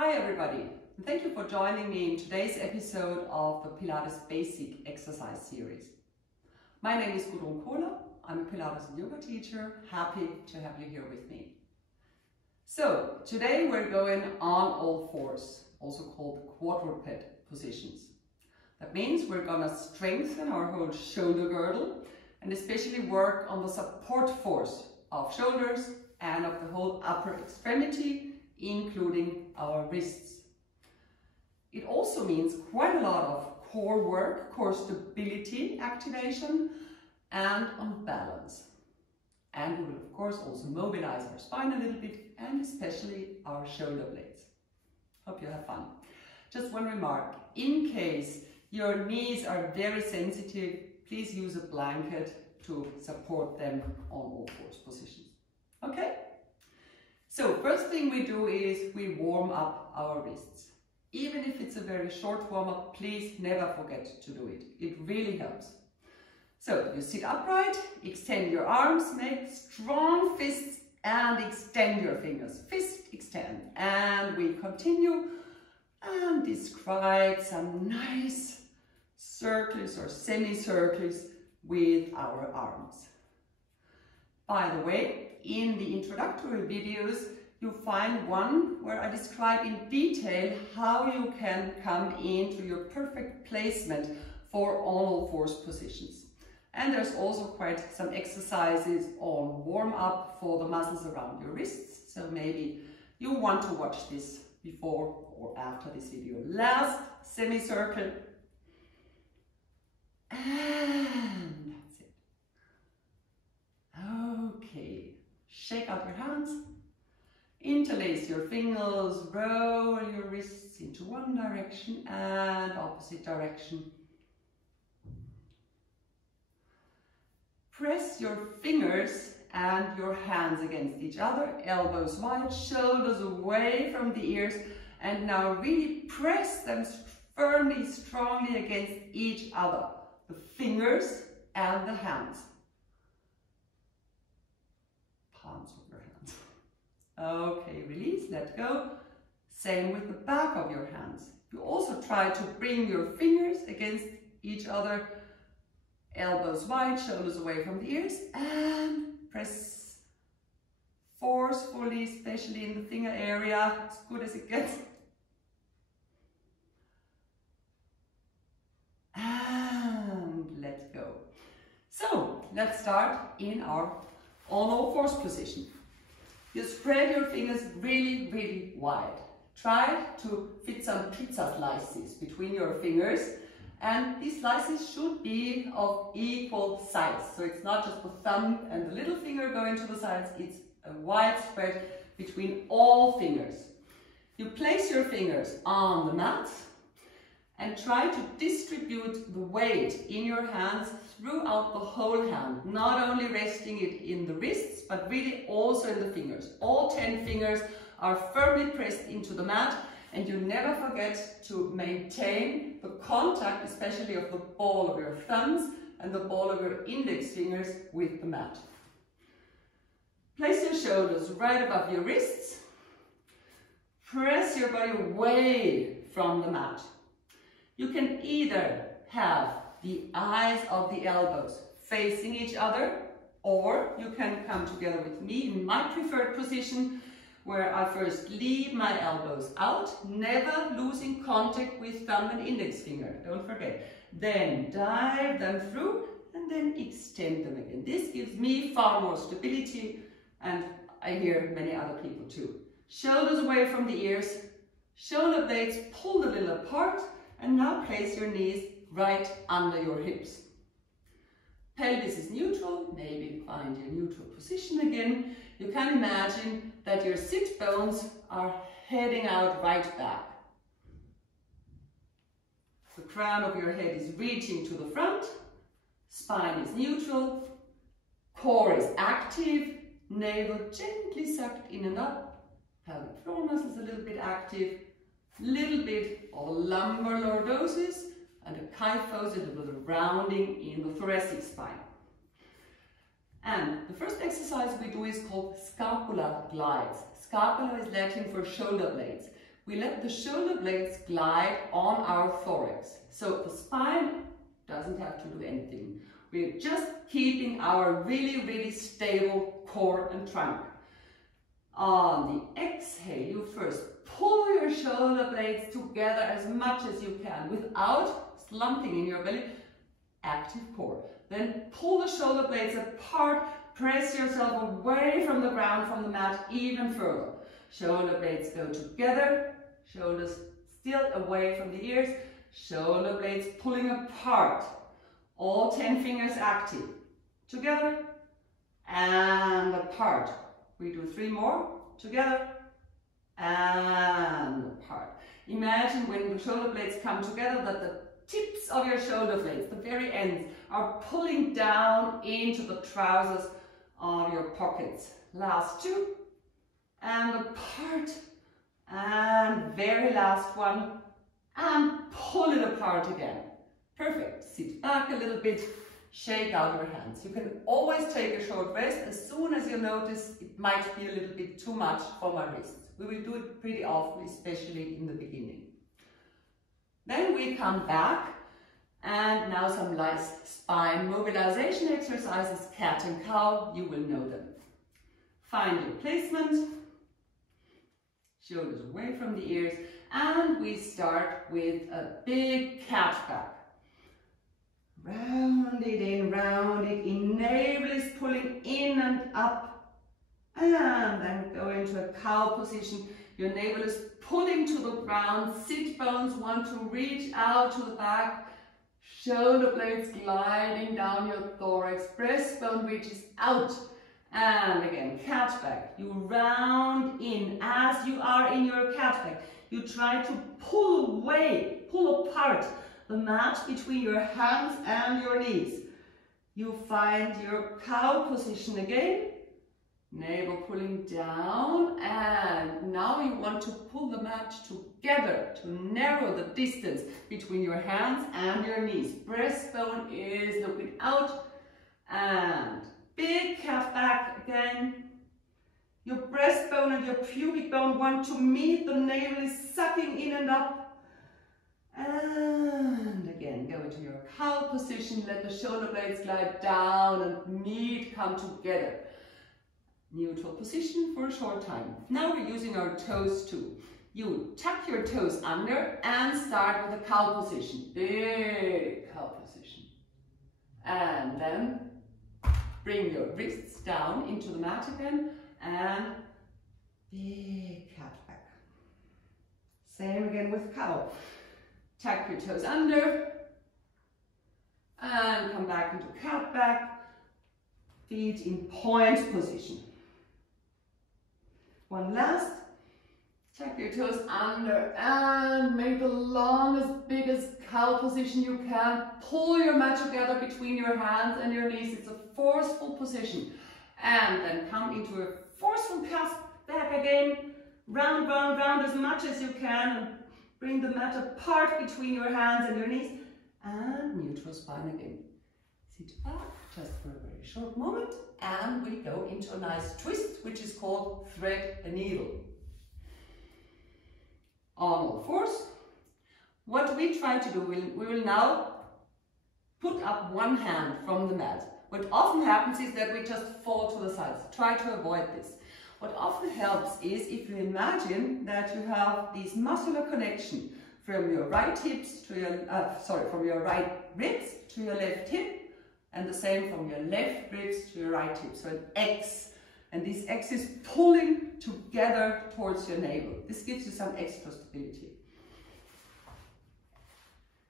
Hi everybody, and thank you for joining me in today's episode of the Pilates Basic Exercise Series. My name is Quadruped. I'm a Pilates and yoga teacher. Happy to have you here with me. So today we're going on all fours, also called quadruped positions. That means we're going to strengthen our whole shoulder girdle and especially work on the support force of shoulders and of the whole upper extremity, including our wrists. It also means quite a lot of core work, core stability activation, and on balance. And we will of course also mobilize our spine a little bit and especially our shoulder blades. Hope you have fun. Just one remark, in case your knees are very sensitive, please use a blanket to support them on all fours positions. Okay? So first thing we do is we warm up our wrists. Even if it's a very short warm-up, please never forget to do it. It really helps. So you sit upright, extend your arms, make strong fists and extend your fingers. Fist, extend. And we continue and describe some nice circles or semicircles with our arms. By the way, in the introductory videos, you'll find one where I describe in detail how you can come into your perfect placement for all fours positions. And there's also quite some exercises on warm-up for the muscles around your wrists. So maybe you want to watch this before or after this video. Last semicircle. And that's it. Okay. Shake out your hands, interlace your fingers, roll your wrists into one direction and opposite direction. Press your fingers and your hands against each other, elbows wide, shoulders away from the ears, and now really press them firmly, strongly against each other, the fingers and the hands. Palms of your hands. Okay, release, let go. Same with the back of your hands. You also try to bring your fingers against each other, elbows wide, shoulders away from the ears, and press forcefully, especially in the finger area, as good as it gets. And let go. So, let's start in our on all fours position. You spread your fingers really, really wide. Try to fit some pizza slices between your fingers, and these slices should be of equal size. So it's not just the thumb and the little finger going to the sides, it's a wide spread between all fingers. You place your fingers on the mat and try to distribute the weight in your hands throughout the whole hand, not only resting it in the wrists, but really also in the fingers. All 10 fingers are firmly pressed into the mat, and you never forget to maintain the contact, especially of the ball of your thumbs and the ball of your index fingers with the mat. Place your shoulders right above your wrists. Press your body away from the mat. You can either have the eyes of the elbows facing each other, or you can come together with me in my preferred position, where I first lead my elbows out, never losing contact with thumb and index finger, don't forget. Then dive them through and then extend them again. This gives me far more stability, and I hear many other people too. Shoulders away from the ears, shoulder blades pulled a little apart, and now place your knees right under your hips. Pelvis is neutral, maybe find your neutral position again. You can imagine that your sit bones are heading out right back. The crown of your head is reaching to the front, spine is neutral, core is active, navel gently sucked in and up, pelvic floor muscles a little bit active, little bit of lumbar lordosis and a kyphos, a little bit of rounding in the thoracic spine. And the first exercise we do is called scapular glides. Scapula is Latin for shoulder blades. we let the shoulder blades glide on our thorax. So the spine doesn't have to do anything. We're just keeping our really, really stable core and trunk. On the exhale, you first pull your shoulder blades together as much as you can without slumping in your belly. Active core. Then pull the shoulder blades apart, press yourself away from the ground, from the mat even further. Shoulder blades go together, shoulders still away from the ears, shoulder blades pulling apart. All 10 fingers active. Together and apart. We do 3 more. Together and apart. Imagine when the shoulder blades come together that the tips of your shoulder blades, the very ends, are pulling down into the trousers of your pockets. Last 2. And apart. And very last one. And pull it apart again. Perfect. Sit back a little bit. Shake out your hands. You can always take a short rest as soon as you notice it might be a little bit too much for my wrists. We will do it pretty often, especially in the beginning. Then we come back, and now some nice spine mobilization exercises, cat and cow, you will know them. Find your placement, shoulders away from the ears, and we start with a big cat back. Round it in, navel is pulling in and up, and then go into a cow position. Your navel is pulling to the ground, sit bones want to reach out to the back, shoulder blades gliding down your thorax, breastbone reaches out, and again, cat back. You round in as you are in your cat back. You try to pull away, pull apart the mat between your hands and your knees. You find your cow position again, navel pulling down, and now you want to pull the mat together to narrow the distance between your hands and your knees. Breastbone is looking out, and big calf back again. Your breastbone and your pubic bone want to meet, the navel is sucking in and up. And again, go into your cow position, let the shoulder blades glide down and meet, come together. Neutral position for a short time. Now we're using our toes too. You tuck your toes under and start with a cow position. Big cow position. And then bring your wrists down into the mat again and big cat back. Same again with cow. Tuck your toes under and come back into cat back. Feet in point position. One last. Tuck your toes under and make the longest, biggest cow position you can. Pull your mat together between your hands and your knees. It's a forceful position. And then come into a forceful calf back again. Round, round, round as much as you can. And bring the mat apart between your hands and your knees. And neutral spine again. Sit back just for a very short moment. And we go into a nice twist, which is called thread a needle. On all fours. What we try to do, we will now put up one hand from the mat. What often happens is that we just fall to the sides. Try to avoid this. What often helps is if you imagine that you have this muscular connection from your right hips to your, from your right ribs to your left hip, and the same from your left ribs to your right hip. So an X, and this X is pulling together towards your navel. This gives you some extra stability.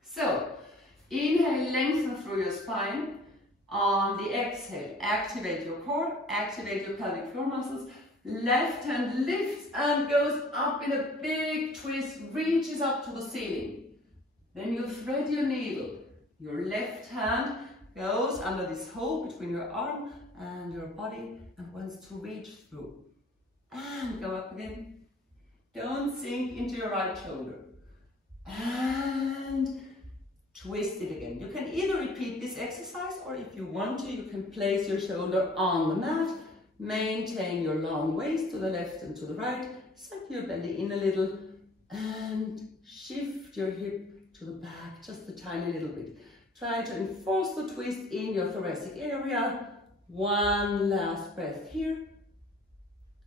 So, inhale, lengthen through your spine. On the exhale, activate your core, activate your pelvic floor muscles. Left hand lifts and goes up in a big twist, reaches up to the ceiling. Then you thread your needle. Your left hand goes under this hole between your arm and your body and wants to reach through. And go up again. Don't sink into your right shoulder. And twist it again. You can either repeat this exercise, or if you want to, you can place your shoulder on the mat. Maintain your long waist to the left and to the right. Suck your belly in a little. and shift your hip to the back just a tiny little bit. Try to enforce the twist in your thoracic area. One last breath here.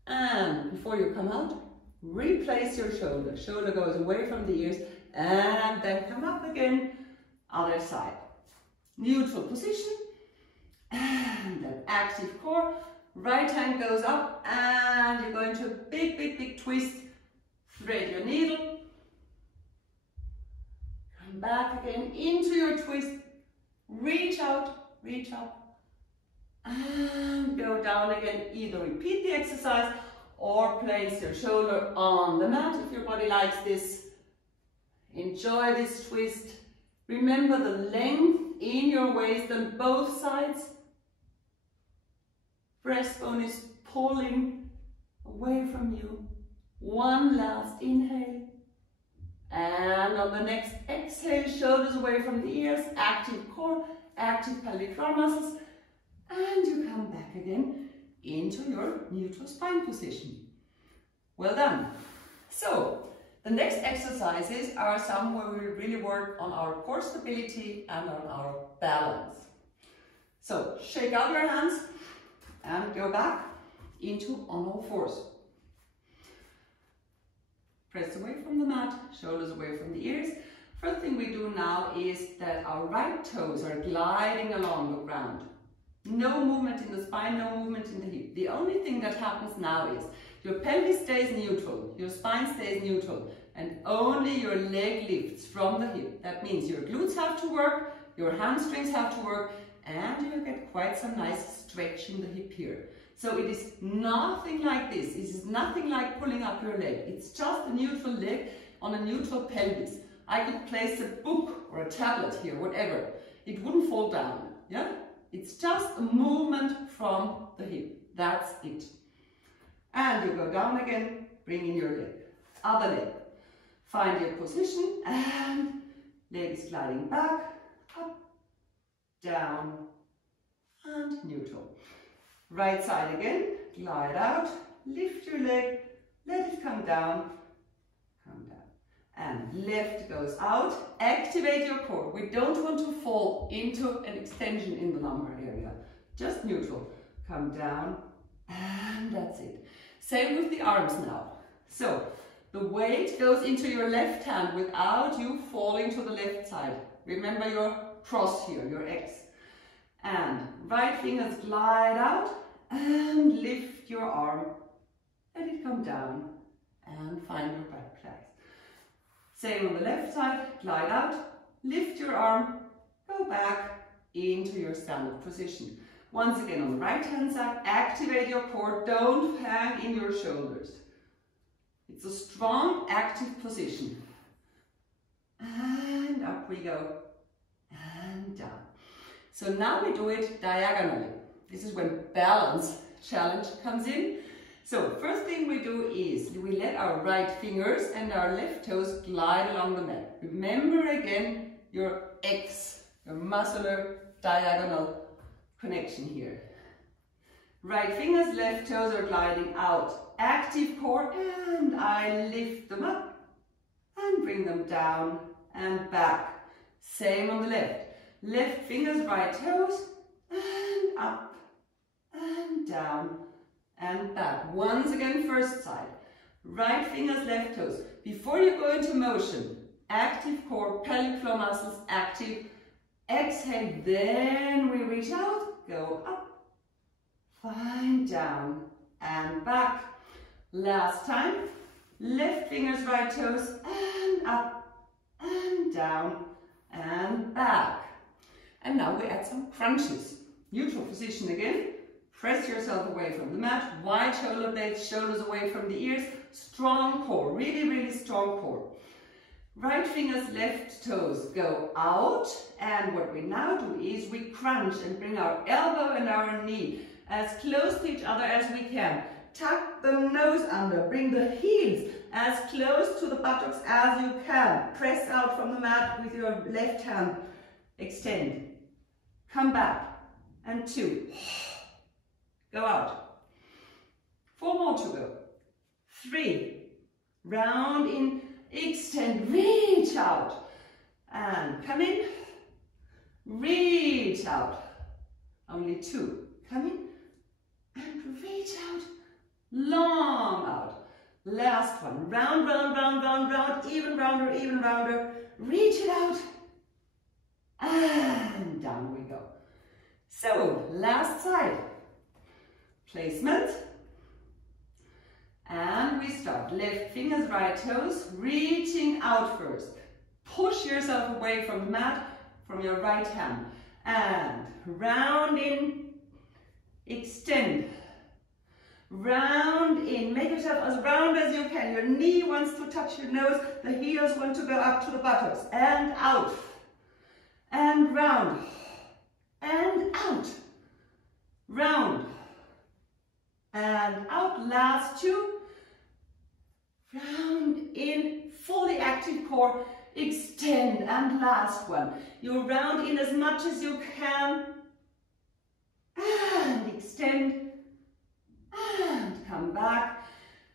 And before you come out, replace your shoulder. Shoulder goes away from the ears and then come up again, other side. Neutral position and then active core. Right hand goes up and you're going to a big, big, big twist. Thread your needle. Come back again into your twist. Reach out, reach up. And go down again. Either repeat the exercise or place your shoulder on the mat if your body likes this. Enjoy this twist. Remember the length in your waist on both sides. Breastbone is pulling away from you. One last inhale. And on the next exhale, shoulders away from the ears, active core, active pelvic floor muscles. And you come back again into your neutral spine position. Well done. So, the next exercises are some where we really work on our core stability and on our balance. So, shake out your hands and go back into on all fours. Press away from the mat, shoulders away from the ears. First thing we do now is that our right toes are gliding along the ground. No movement in the spine, no movement in the hip. The only thing that happens now is your pelvis stays neutral, your spine stays neutral, and only your leg lifts from the hip. That means your glutes have to work, your hamstrings have to work, and you get quite some nice stretch in the hip here. So it is nothing like this. It is nothing like pulling up your leg. It's just a neutral leg on a neutral pelvis. I could place a book or a tablet here, whatever. It wouldn't fall down, yeah? It's just a movement from the hip. That's it. And you go down again, bring in your leg. Other leg. Find your position and leg is gliding back, up, down, and neutral. Right side again, glide out, lift your leg, let it come down, and left goes out. Activate your core. We don't want to fall into an extension in the lumbar area. Just neutral. Come down, and that's it. Same with the arms now. So, the weight goes into your left hand without you falling to the left side. Remember your cross here, your X. And right fingers glide out and lift your arm. Let it come down and find your back place. Same on the left side, glide out, lift your arm, go back into your standard position. Once again on the right hand side, activate your core, don't hang in your shoulders. It's a strong, active position. And up we go, and down. So now we do it diagonally. This is when balance challenge comes in. So first thing we do is we let our right fingers and our left toes glide along the mat. Remember again your X, your muscular diagonal connection here. Right fingers, left toes are gliding out. Active core, and I lift them up and bring them down and back. Same on the left. Left fingers, right toes, and up and down and back. Once again, first side. Right fingers, left toes. Before you go into motion, active core, pelvic floor muscles active. Exhale, then we reach out, go up, find down and back. Last time, left fingers, right toes, and up and down and back. And now we add some crunches. Neutral position again. Press yourself away from the mat. Wide shoulder blades, shoulders away from the ears. Strong core, really, really strong core. Right fingers, left toes go out. And what we now do is we crunch and bring our elbow and our knee as close to each other as we can. Tuck the nose under. Bring the heels as close to the buttocks as you can. Press out from the mat with your left hand. Extend. Come back. And 2. Go out. 4 more to go. 3. Round in extend, reach out, and come in, reach out, only 2, come in, and reach out, long out, last one, round, round, round, round, round, even rounder, reach it out, and down we go. So, last side, placement, and we start, left fingers, right toes, reaching out first, push yourself away from the mat, from your right hand, and round in, extend, round in, make yourself as round as you can, your knee wants to touch your nose, the heels want to go up to the buttocks, and out, and round, and out, round, and out, last 2, round in, fully active core, extend, and last one, you round in as much as you can, and extend, and come back,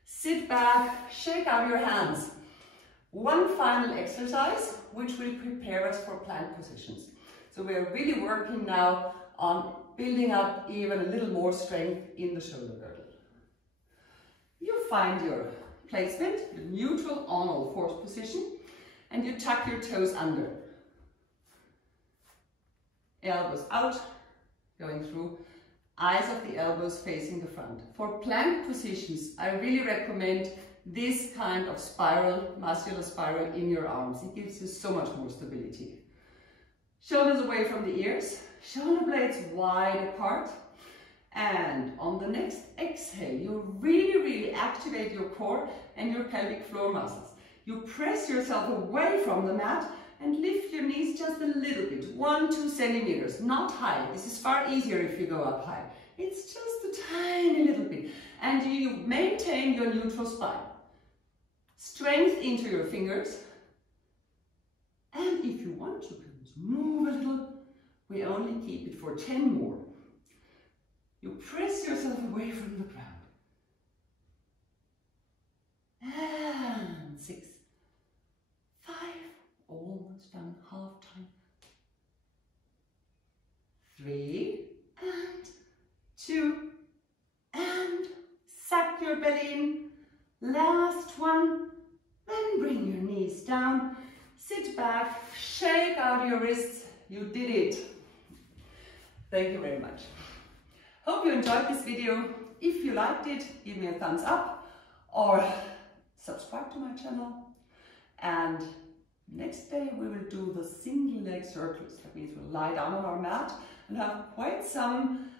sit back, shake out your hands. One final exercise, which will prepare us for plank positions. So we're really working now on building up even a little more strength in the shoulder girdle. You find your placement, your neutral on all fours position, and you tuck your toes under. Elbows out, going through, eyes of the elbows facing the front. For plank positions, I really recommend this kind of spiral, muscular spiral in your arms. It gives you so much more stability. Shoulders away from the ears, shoulder blades wide apart. And on the next exhale, you really activate your core and your pelvic floor muscles. You press yourself away from the mat and lift your knees just a little bit, 1-2 centimeters, not high. This is far easier if you go up high. It's just a tiny little bit. And you maintain your neutral spine. Strength into your fingers. And if you want to move a little, we only keep it for 10 more. You press yourself away from the ground. And 6, 5, almost done, half time. 3, and 2, and suck your belly in. Last one, then bring your knees down. Sit back, shake out your wrists. You did it. Thank you very much. Hope you enjoyed this video. If you liked it, give me a thumbs up or subscribe to my channel. And next day we will do the single leg circles. That means we'll lie down on our mat and have quite some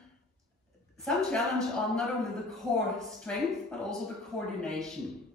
challenge on not only the core strength but also the coordination.